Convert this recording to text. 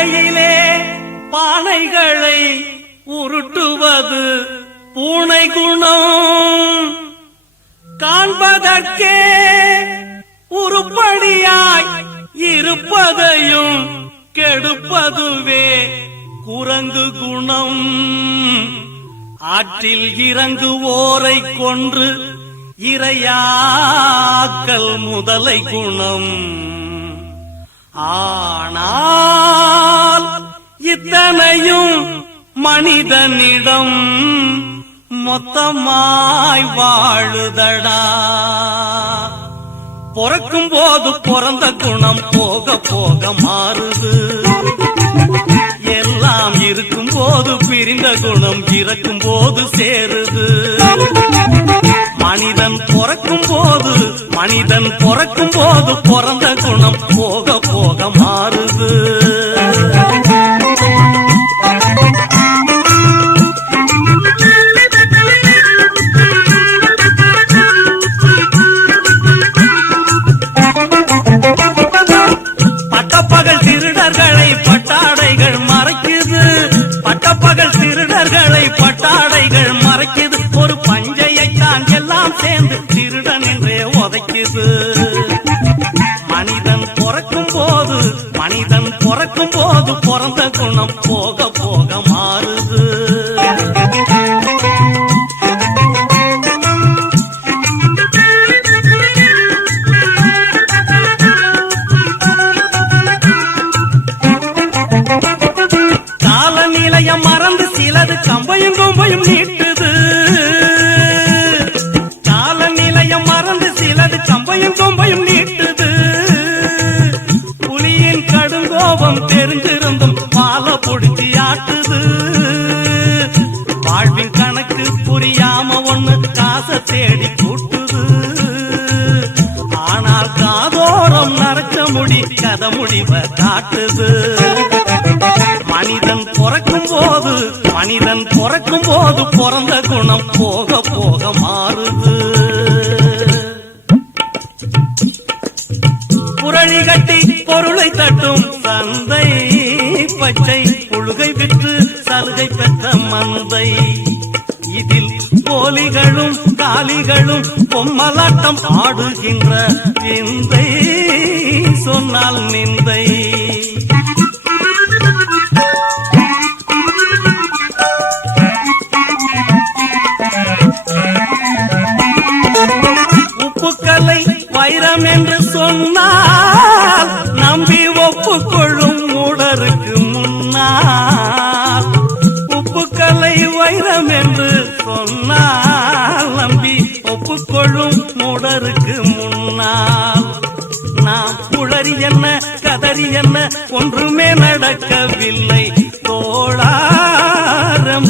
பானையிலே பானைகளை உருட்டுவது பூனை குணம். காண்பதற்கே உருப்படியாய் இருப்பதையும் கெடுப்பதுவே குரங்கு குணம். ஆற்றில் இறங்குவோரை கொன்று இரையாக்கல் முதலை குணம். ஆனால் இத்தனையும் மனிதனிடம் மொத்தமாய் வாழுதடா. பிறக்கும் போது பிறந்த குணம் போக போக மாறுது. எல்லாம் இருக்கும் போது பிரிந்த குணம் இறக்கும் போது சேருது. மனிதன் பிறக்கும் போது பிறந்த குணம் போக போக மாறுது. பட்டப்பகல் திருடர்களை பட்டாடைகள் மறைக்குது. பட்டப்பகல் திருடர்களை பட்டாடைகள் மறைக்குது. ஒரு பஞ்சையைத்தான் எல்லாம் சேர்ந்து திருடன் என்றே உதைக்குது. மனிதன் பிறக்கும் போது பிறந்த குணம் போக போக மாறுது. காலநிலையம் மறந்து சிலது கம்பையும் கொம்பையும் நீட்டுது. காலநிலையம் மறந்து சிலது கம்பையும் கொம்பையும் நீட்டுது. புலியின் கடுங்கோபம் தெரிஞ்சிருந்தும் பாலை பொடிச்சு ஆட்டுது. வாழ்வின் கணக்கு புரியாம ஒண்ணு காசை தேடி கூட்டுது. ஆனால் காதோரம் நரைச்ச முடி கதை முடிவ காட்டுது. மனிதன் பிறக்கும் போது பிறந்த குணம் போக போக மாறுது. புரளி கட்டி பொருளை தட்டும் சந்தை, பச்சை புழுகை விற்று சலுகை பெற்ற மந்தை. இதில் கோலிகளும் காலிகளும் பொம்மலாட்டம் ஆடுகின்ற விந்தை சொன்னால் நிந்தை. உப்புக்கலை வைரம் என்று சொன்னால் நம்பி ஒப்புக்கொள்ளும் மூடருக்கு முன்னால். உப்புக்கலை வைரம் என்று சொன்னால் நம்பி ஒப்புக்கொள்ளும் மூடருக்கு முன்னால். நாம் உளறி என்ன கதறி என்ன ஒன்றுமே நடக்கவில்லை தோழா.